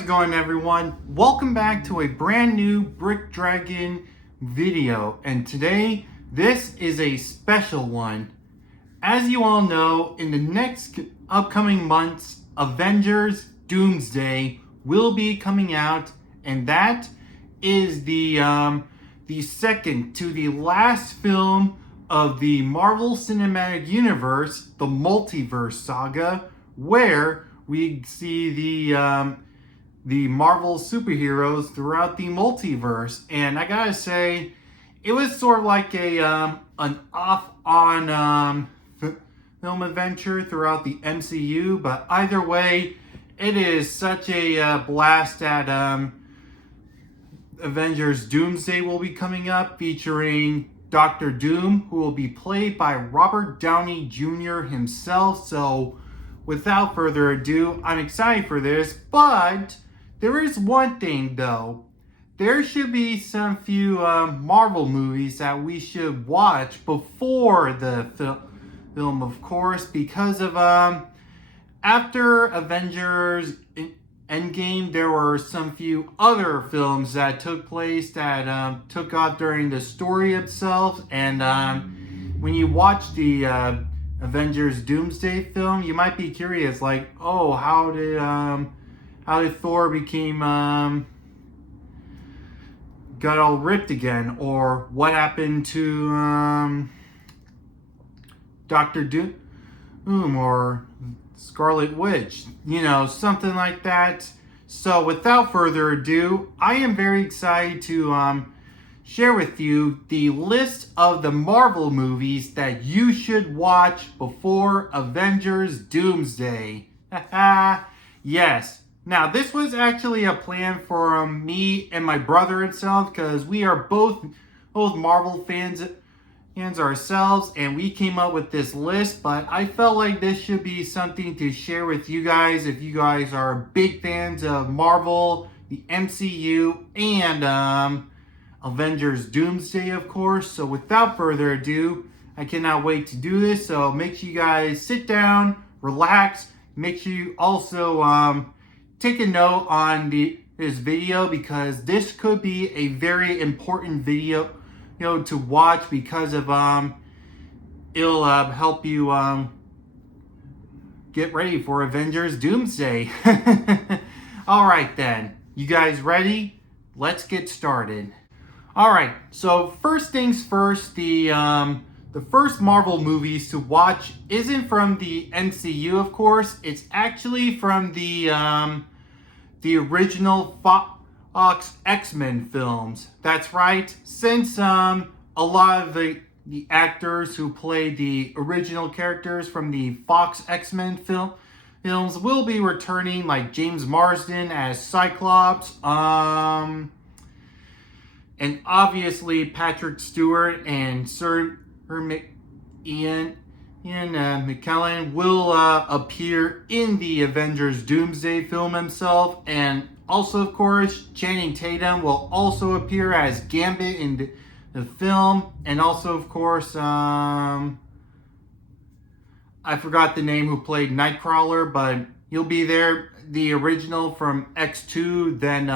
How's it going, everyone? Welcome back to a brand new Brick Dragon video, and today this is a special one. As you all know, in the next upcoming months, Avengers Doomsday will be coming out, and that is the second to the last film of the Marvel Cinematic Universe, the multiverse saga, where we see the Marvel superheroes throughout the multiverse. And I gotta say, it was sort of like an off-on film adventure throughout the MCU, but either way, it is such a blast that Avengers Doomsday will be coming up, featuring Dr. Doom, who will be played by Robert Downey Jr. himself. So without further ado, I'm excited for this, but there is one thing though. There should be some few Marvel movies that we should watch before the film, of course, because of after Avengers Endgame, there were some few other films that took place that took off during the story itself, and when you watch the Avengers Doomsday film, you might be curious, like, oh, how did Thor became got all ripped again, or what happened to Dr. Doom or Scarlet Witch, you know, something like that. So without further ado, I am very excited to share with you the list of the Marvel movies that you should watch before Avengers Doomsday. Yes. Now, this was actually a plan for me and my brother himself, because we are both Marvel fans ourselves, and we came up with this list. But I felt like this should be something to share with you guys if you guys are big fans of Marvel, the MCU, and Avengers Doomsday, of course. So without further ado, I cannot wait to do this. So make sure you guys sit down, relax. Make sure you also take a note on this video, because this could be a very important video, you know, to watch, because of it'll help you get ready for Avengers Doomsday. All right then, you guys ready? Let's get started. All right, so first things first, the first Marvel movies to watch isn't from the MCU, of course. It's actually from the original Fox X-Men films. That's right, since a lot of the actors who played the original characters from the Fox X-Men films will be returning, like James Marsden as Cyclops, and obviously Patrick Stewart and Sir Ian McKellen will appear in the Avengers Doomsday film himself. And also, of course, Channing Tatum will also appear as Gambit in the film. And also, of course, I forgot the name who played Nightcrawler, but he'll be there. The original from X2, then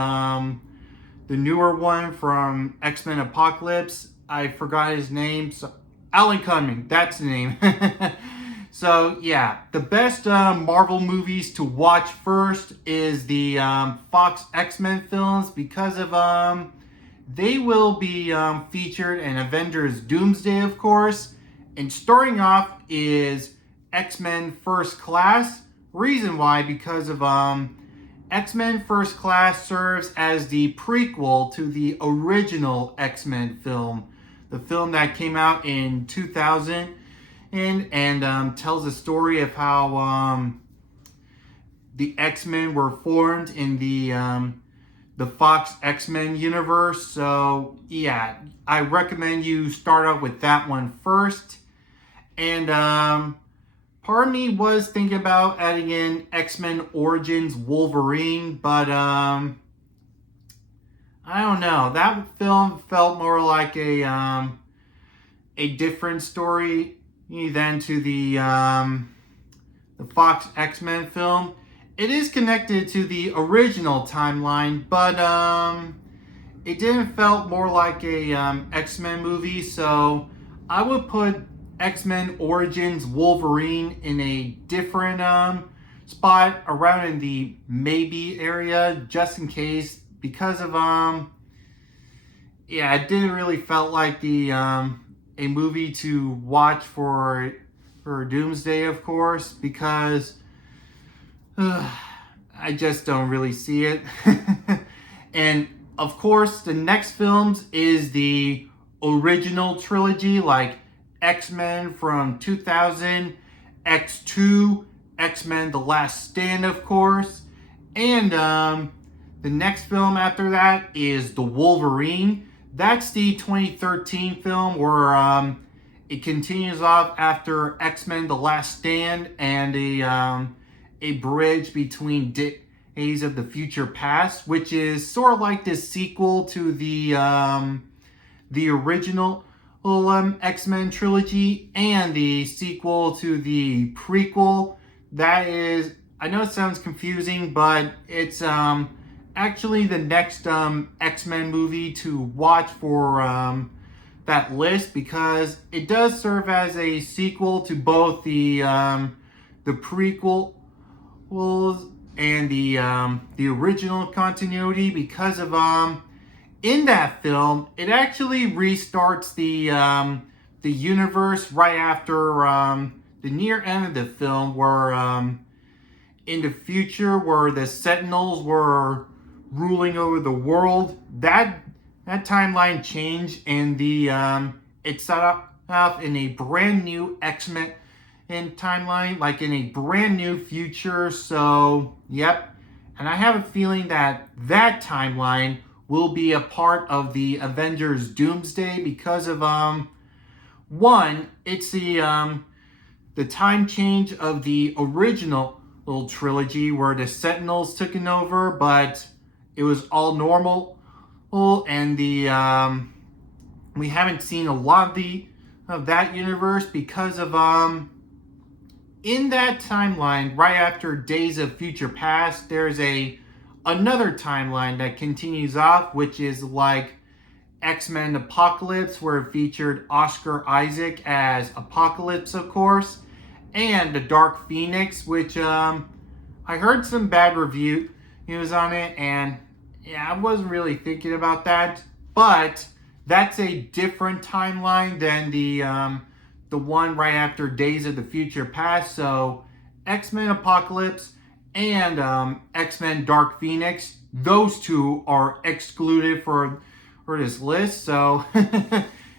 the newer one from X-Men Apocalypse. I forgot his name. So Alan Cumming, that's the name. So yeah, the best Marvel movies to watch first is the Fox X-Men films, because of they will be featured in Avengers Doomsday, of course. And starting off is X-Men First Class. Reason why, because of X-Men First Class serves as the prequel to the original X-Men film. The film that came out in 2000 and tells the story of how the X-Men were formed in the Fox X-Men universe. So yeah, I recommend you start off with that one first. And part of me was thinking about adding in X-Men Origins Wolverine, but I don't know. That film felt more like a different story than to the Fox X-Men film. it is connected to the original timeline, but it didn't felt more like a X-Men movie, so I would put X-Men Origins Wolverine in a different spot around in the maybe area, just in case, because of yeah, it didn't really felt like the a movie to watch for Doomsday, of course, because I just don't really see it. And of course, the next films is the original trilogy, like X-Men from 2000, X2, X-Men The Last Stand, of course. And the next film after that is The Wolverine. That's the 2013 film where it continues off after X-Men The Last Stand and a bridge between Days of the Future Past, which is sort of like the sequel to the original X-Men trilogy and the sequel to the prequel. That is, I know it sounds confusing, but it's actually the next X-Men movie to watch for that list, because it does serve as a sequel to both the prequel and the original continuity, because of in that film it actually restarts the universe right after the near end of the film, where in the future where the Sentinels were ruling over the world, that timeline changed, and the it set up in a brand new X-Men timeline, like in a brand new future. So yep, and I have a feeling that timeline will be a part of the Avengers Doomsday, because of one, it's the time change of the original little trilogy where the Sentinels took it over, but it was all normal, and the we haven't seen a lot of that universe, because of in that timeline right after Days of Future Past, there's another timeline that continues off, which is like X-Men Apocalypse, where it featured Oscar Isaac as Apocalypse, of course, and the Dark Phoenix, which I heard some bad reviews on it, and yeah, I wasn't really thinking about that, but that's a different timeline than the one right after Days of the Future Past. So X-Men Apocalypse and X-Men Dark Phoenix, those two are excluded for this list. So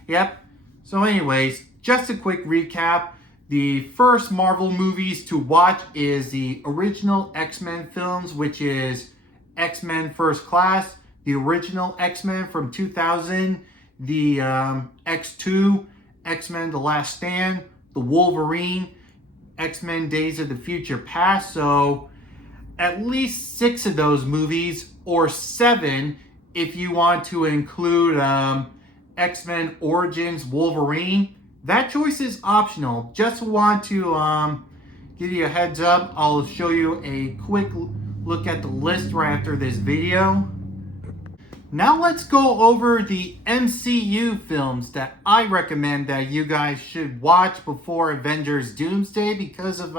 yep. So anyways, just a quick recap. The first Marvel movies to watch is the original X-Men films, which is X-Men First Class, the original X-Men from 2000, the X2, X-Men The Last Stand, the Wolverine, X-Men Days of the Future Past. So at least 6 of those movies, or 7 if you want to include X-Men Origins Wolverine. That choice is optional. Just want to give you a heads up. I'll show you a quick look at the list right after this video. Now let's go over the MCU films that I recommend that you guys should watch before Avengers Doomsday, because of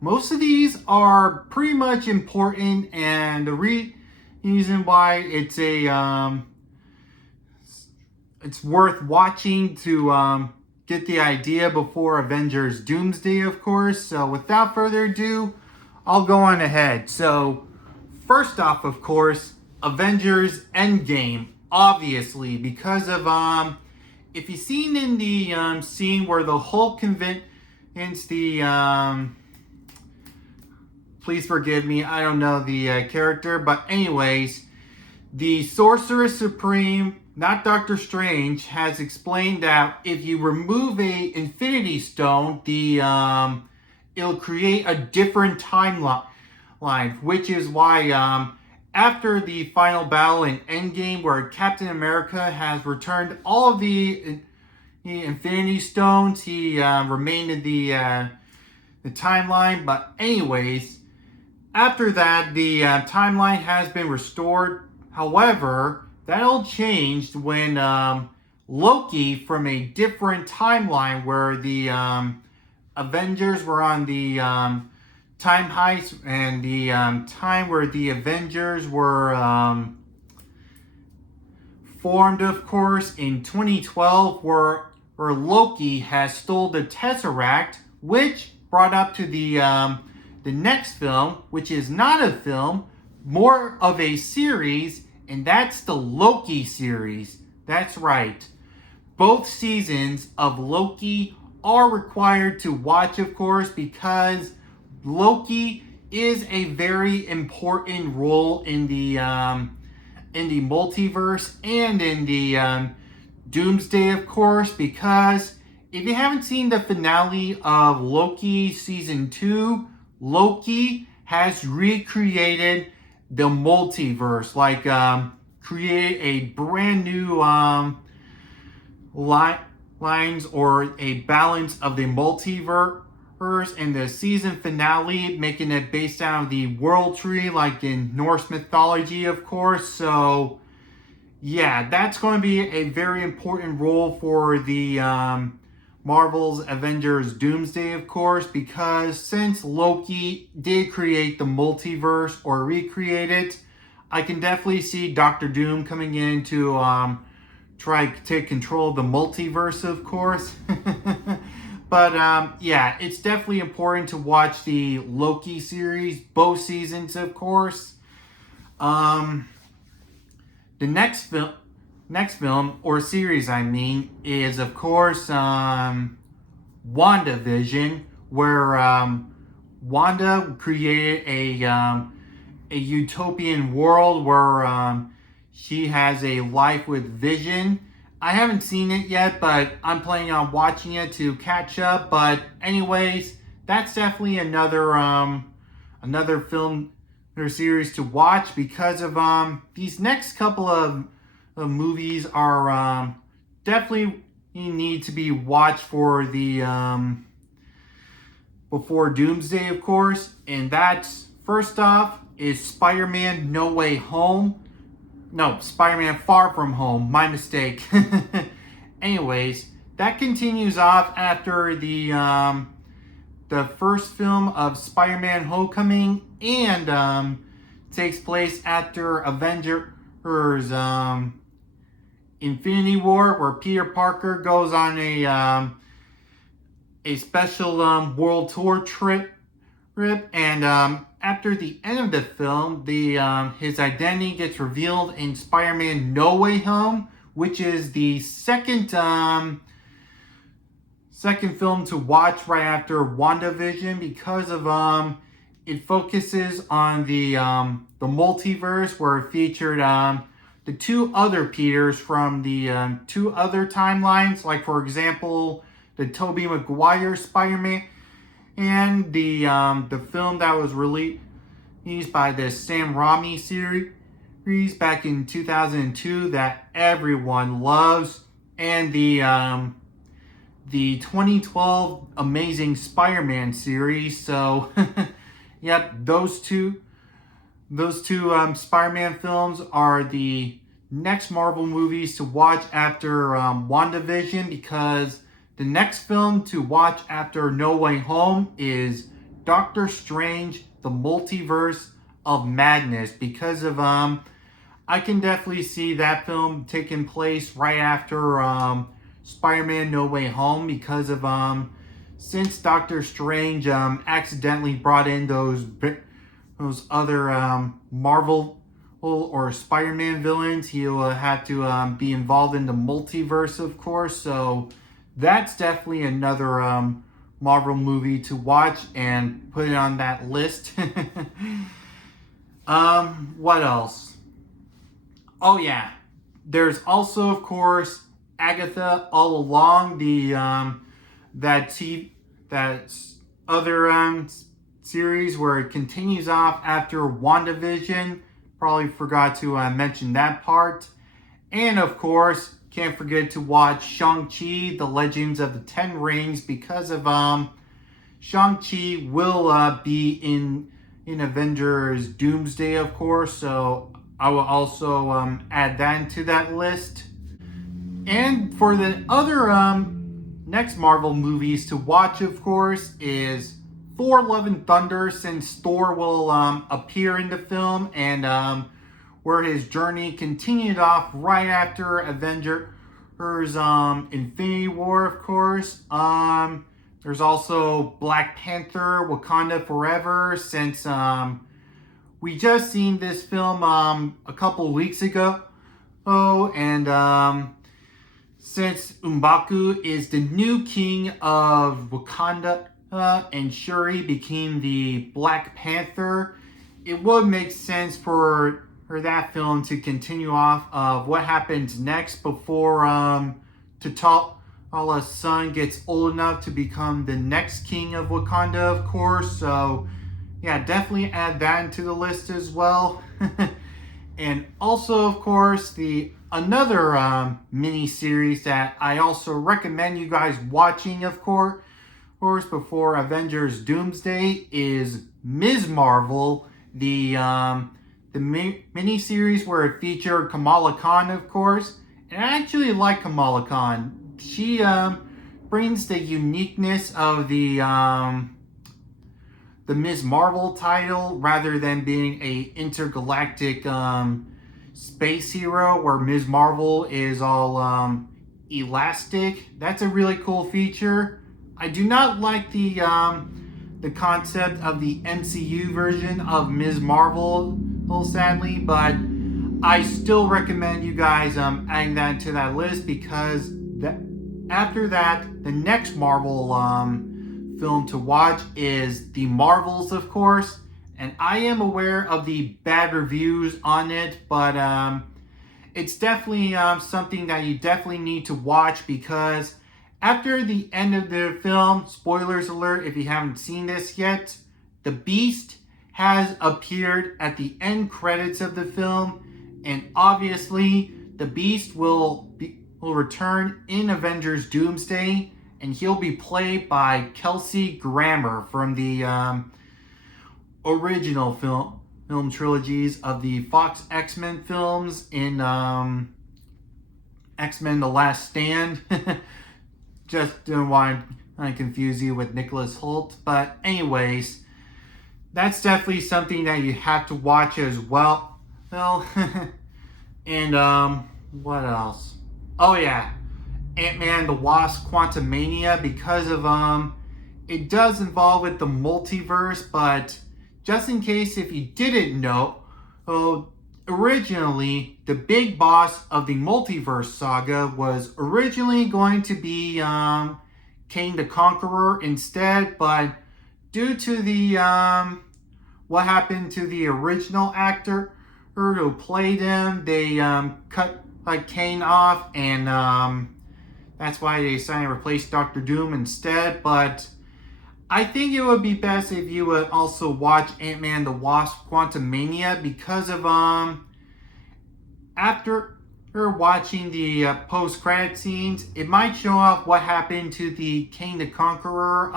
most of these are pretty much important, and the reason why it's it's worth watching to get the idea before Avengers Doomsday, of course. So without further ado, I'll go on ahead. So first off, of course, Avengers Endgame, obviously, because of if you've seen in the scene where the Hulk convinced the please forgive me, I don't know the character, but anyways, the Sorcerer Supreme, not Doctor Strange, has explained that if you remove a Infinity Stone, it'll create a different timeline, which is why after the final battle in Endgame, where Captain America has returned all of the Infinity Stones, he remained in the timeline. But anyways, after that, the timeline has been restored. However, that all changed when Loki, from a different timeline where the Avengers were on the time heist, and the time where the Avengers were formed, of course, in 2012, where Loki has stole the Tesseract, which brought up to the next film, which is not a film, more of a series, and that's the Loki series. That's right. Both seasons of Loki are required to watch, of course, because Loki is a very important role in the multiverse and in the doomsday, of course, because if you haven't seen the finale of Loki season 2, Loki has recreated the multiverse, like create a brand new lines or a balance of the multiverse in the season finale, making it based on the world tree, like in Norse mythology, of course. So yeah, that's going to be a very important role for the Marvel's Avengers Doomsday, of course, because since Loki did create the multiverse or recreate it, I can definitely see Doctor Doom coming in to try to take control of the multiverse, of course. But yeah, it's definitely important to watch the Loki series, both seasons, of course. The next film or series, I mean, is of course WandaVision, where Wanda created a utopian world where she has a life with Vision. I haven't seen it yet, but I'm planning on watching it to catch up. But anyways, that's definitely another film or series to watch, because of these next couple of movies are definitely need to be watched for the before Doomsday, of course. And that's, first off, is Spider-Man No Way Home. No, Spider-Man Far From Home. My mistake. Anyways, that continues off after the first film of Spider-Man Homecoming, and takes place after Avengers Infinity War, where Peter Parker goes on a special world tour trip, and after the end of the film, his identity gets revealed in Spider-Man No Way Home, which is the second film to watch right after WandaVision, because of it focuses on the multiverse, where it featured the two other Peters from the two other timelines, like for example the Tobey Maguire Spider-Man, and the film that was released by the Sam Raimi series back in 2002 that everyone loves, and the 2012 Amazing Spider-Man series. So, yep, those two Spider-Man films are the next Marvel movies to watch after WandaVision, because the next film to watch after No Way Home is Doctor Strange, the Multiverse of Madness, because of I can definitely see that film taking place right after Spider-Man No Way Home, because of since Doctor Strange accidentally brought in those other Marvel or Spider-Man villains, he'll have to be involved in the multiverse, of course. So that's definitely another Marvel movie to watch and put it on that list. What else? Oh yeah, there's also, of course, Agatha All Along, the that other series where it continues off after WandaVision. Probably forgot to mention that part. And of course, can't forget to watch Shang-Chi, The Legends of the Ten Rings, because of Shang-Chi will be in Avengers Doomsday, of course, so I will also add that into that list. And for the other next Marvel movies to watch, of course, is Thor: Love and Thunder, since Thor will appear in the film, and where his journey continued off right after Avengers Infinity War, of course. There's also Black Panther: Wakanda Forever, since we just seen this film a couple weeks ago. Oh, and since M'Baku is the new king of Wakanda, and Shuri became the Black Panther, it would make sense for that film to continue off of what happens next before T'Challa's son gets old enough to become the next king of Wakanda, of course. So, yeah, definitely add that into the list as well. And also, of course, another mini series that I also recommend you guys watching, of course, before Avengers Doomsday is Ms. Marvel, the mini series where it featured Kamala Khan, of course. And I actually like Kamala Khan. She brings the uniqueness of the Ms. Marvel title rather than being a intergalactic space hero where Ms. Marvel is all elastic. That's a really cool feature. I do not like the concept of the MCU version of Ms. Marvel, sadly, but I still recommend you guys adding that to that list, because after that, the next Marvel film to watch is The Marvels, of course. And I am aware of the bad reviews on it, but it's definitely something that you definitely need to watch, because after the end of the film, spoilers alert if you haven't seen this yet, the Beast has appeared at the end credits of the film, and obviously the Beast will return in Avengers Doomsday, and he'll be played by Kelsey Grammer from the original film trilogies of the Fox X-Men films in X-Men The Last Stand. Just don't want to confuse you with Nicholas Hoult. But anyways, that's definitely something that you have to watch as well. And what else? Oh yeah, Ant-Man the Wasp: Quantumania, because of it does involve with the multiverse, but just in case if you didn't know, originally the big boss of the multiverse saga was originally going to be Kang the Conqueror instead, but due to the what happened to the original actor who played him, they cut Kang off, and that's why they decided to replace Doctor Doom instead. But I think it would be best if you would also watch Ant-Man the Wasp: Quantumania, because of after watching the post-credit scenes, it might show off what happened to the Kang the Conqueror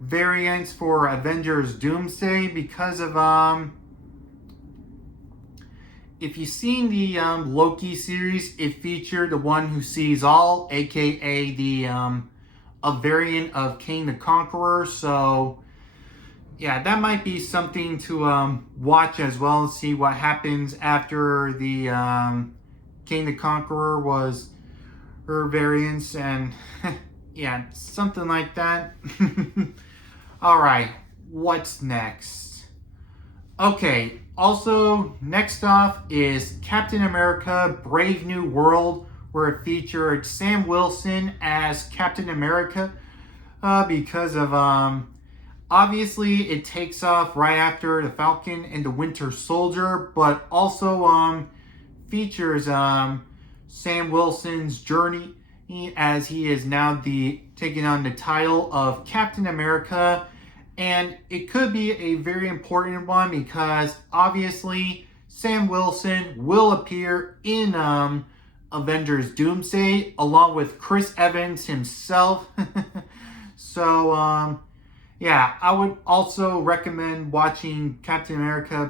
variants for Avengers Doomsday, because of if you've seen the Loki series, it featured the One Who Sees All, aka a variant of Kang the Conqueror. So yeah, that might be something to watch as well, and see what happens after the Kang the Conqueror was her variants, and yeah, something like that. Alright, what's next? Okay, also next off is Captain America: Brave New World, where it featured Sam Wilson as Captain America, because of obviously it takes off right after the Falcon and the Winter Soldier, but also features Sam Wilson's journey as he is now taking on the title of Captain America. And it could be a very important one, because obviously Sam Wilson will appear in Avengers Doomsday along with Chris Evans himself. So Yeah, I would also recommend watching Captain America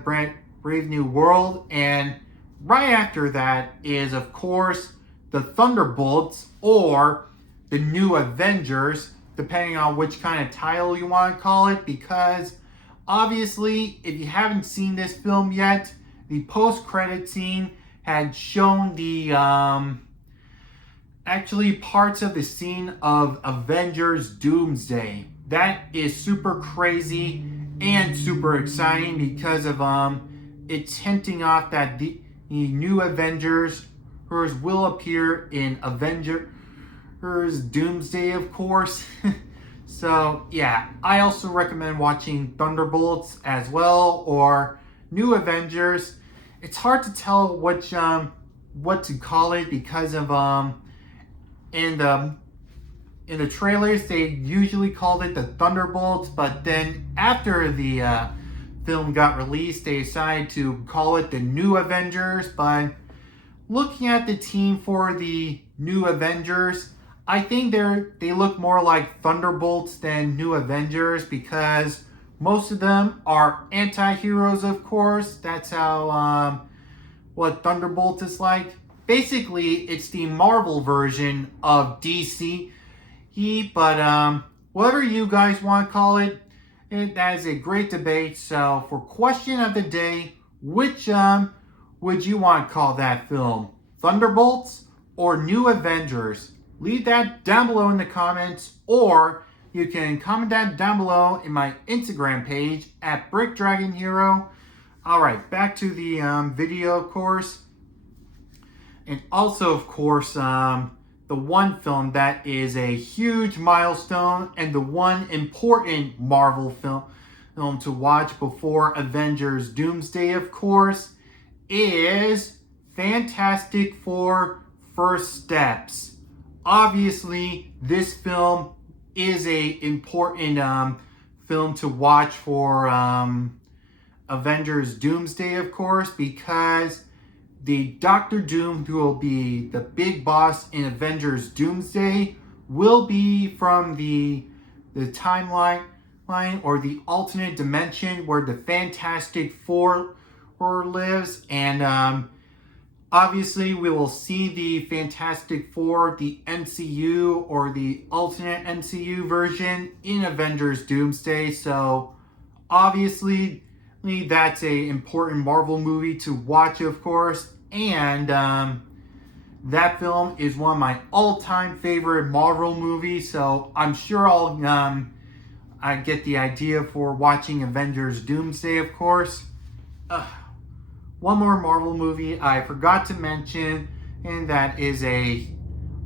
Brave New World. And right after that is, of course, the Thunderbolts or the New Avengers, depending on which kind of title you want to call it. Because obviously, if you haven't seen this film yet, the post-credit scene had shown the actually parts of the scene of Avengers Doomsday. That is super crazy and super exciting because of it's hinting off that the new Avengers will appear in Avengers Doomsday, of course. So yeah, I also recommend watching Thunderbolts as well or New Avengers. It's hard to tell which what to call it because of in the in the trailers they usually called it the Thunderbolts, but then after the film got released, they decided to call it the New Avengers. But looking at the team for the New Avengers, I think they look more like Thunderbolts than New Avengers because most of them are anti-heroes, of course. That's how what Thunderbolts is like. Basically, it's the Marvel version of DC. But whatever you guys want to call it, that is a great debate. So for question of the day, which would you want to call that film? Thunderbolts or New Avengers? Leave that down below in the comments, or you can comment that down below in my Instagram page at BrickDragonHero. Alright, back to the video, of course. And also, of course, the one film that is a huge milestone and the one important Marvel film to watch before Avengers Doomsday, of course, is Fantastic Four First Steps. Obviously, this film is a important film to watch for Avengers Doomsday, of course, because the Doctor Doom, who will be the big boss in Avengers Doomsday, will be from the timeline or the alternate dimension where the Fantastic Four lives. And obviously, we will see the Fantastic Four, the MCU or the alternate MCU version in Avengers Doomsday. So obviously, that's a important Marvel movie to watch, of course. And that film is one of my all-time favorite Marvel movies. So I'm sure I get the idea for watching Avengers Doomsday, of course. One more Marvel movie I forgot to mention, and that is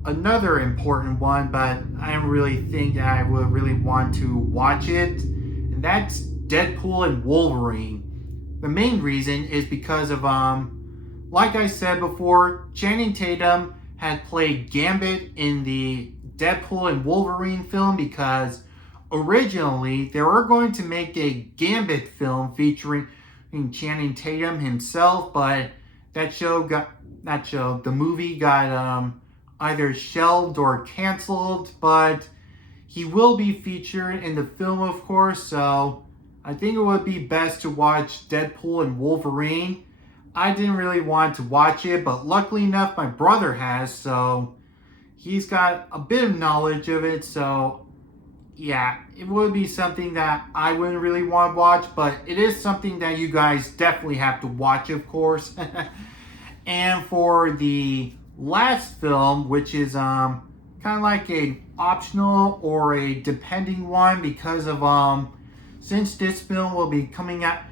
another important one, but I don't really think I would really want to watch it. And that's Deadpool and Wolverine. The main reason is because of like I said before, Channing Tatum had played Gambit in the Deadpool and Wolverine film because originally they were going to make a Gambit film featuring Channing Tatum himself, but the movie got either shelved or canceled. But he will be featured in the film, of course, so I think it would be best to watch Deadpool and Wolverine. I didn't really want to watch it, but luckily enough, my brother has, so he's got a bit of knowledge of it. So yeah, it would be something that I wouldn't really want to watch, but it is something that you guys definitely have to watch, of course. And for the last film, which is kind of like a optional or a depending one, because of since this film will be coming out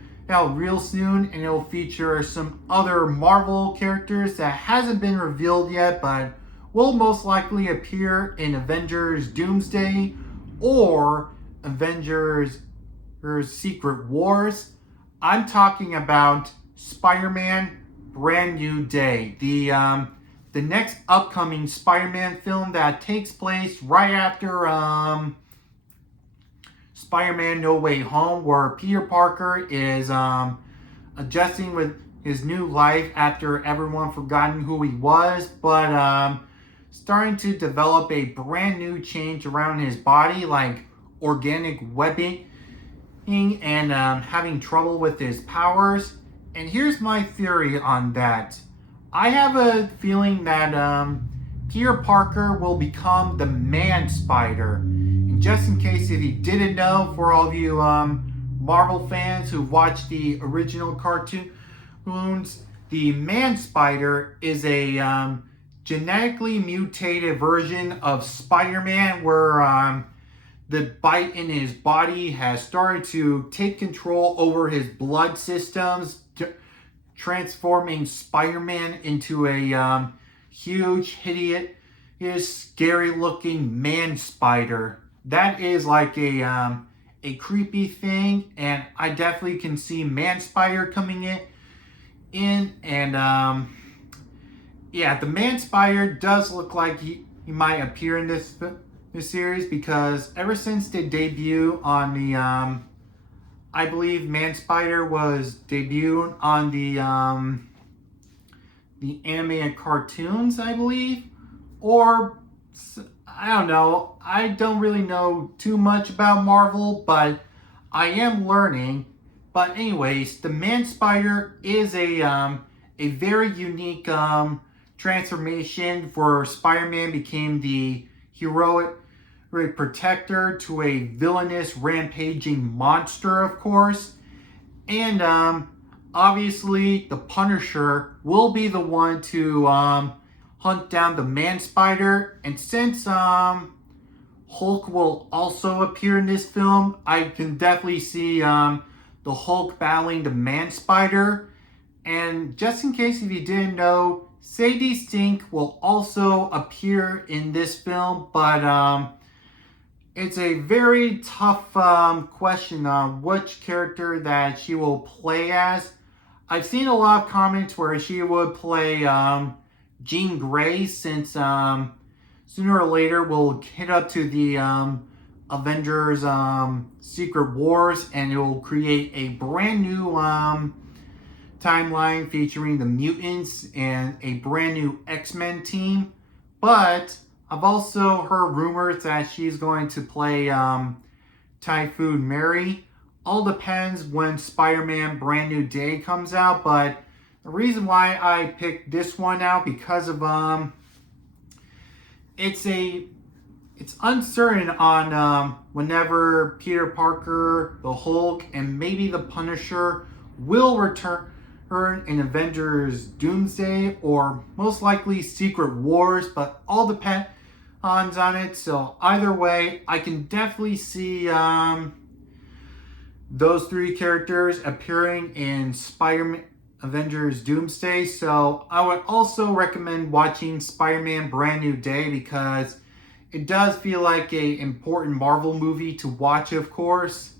real soon, and it'll feature some other Marvel characters that hasn't been revealed yet, but will most likely appear in Avengers Doomsday or Avengers Secret Wars. I'm talking about Spider-Man Brand New Day, the next upcoming Spider-Man film that takes place right after Spider-Man No Way Home, where Peter Parker is adjusting with his new life after everyone forgotten who he was, but starting to develop a brand new change around his body, like organic webbing and having trouble with his powers. And here's my theory on that. I have a feeling that Peter Parker will become the Man Spider. And just in case if you didn't know, for all of you Marvel fans who watched the original cartoons, the Man Spider is a genetically mutated version of Spider-Man where the bite in his body has started to take control over his blood systems, transforming Spider-Man into a huge, hideous, scary-looking man spider. That is like a creepy thing, and I definitely can see Man Spider coming in and yeah, the Man Spider does look like he might appear in this series, because ever since the debut on the I believe Man Spider was debuted on the animated cartoons, I believe, or I don't know. I don't really know too much about Marvel, but I am learning. But anyways, the Man Spider is a very unique transformation where Spider-Man became the heroic protector to a villainous rampaging monster, of course. And obviously the Punisher will be the one to hunt down the Man Spider. And since Hulk will also appear in this film, I can definitely see the Hulk battling the Man Spider. And just in case if you didn't know, Sadie Sink will also appear in this film, but it's a very tough question on which character that she will play as. I've seen a lot of comments where she would play Jean Grey, since sooner or later we'll hit up to the Avengers Secret Wars, and it will create a brand new timeline featuring the mutants and a brand new X-Men team. But I've also heard rumors that she's going to play Typhoon Mary. All depends when Spider-Man Brand New Day comes out, but the reason why I picked this one out, because of it's uncertain on whenever Peter Parker, the Hulk, and maybe the Punisher will return in Avengers Doomsday, or most likely Secret Wars, but all depends on it. So either way, I can definitely see those three characters appearing in Spider-Man Avengers Doomsday. So I would also recommend watching Spider-Man Brand New Day, because it does feel like a important Marvel movie to watch, of course.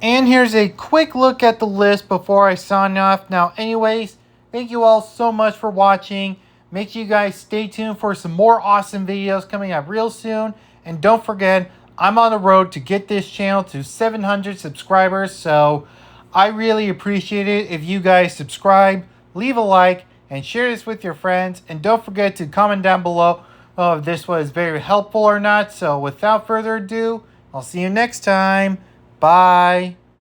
And here's a quick look at the list before I sign off. Now, anyways, thank you all so much for watching. Make sure you guys stay tuned for some more awesome videos coming up real soon. And don't forget, I'm on the road to get this channel to 700 subscribers. So I really appreciate it if you guys subscribe, leave a like, and share this with your friends. And don't forget to comment down below if this was very helpful or not. So without further ado, I'll see you next time. Bye.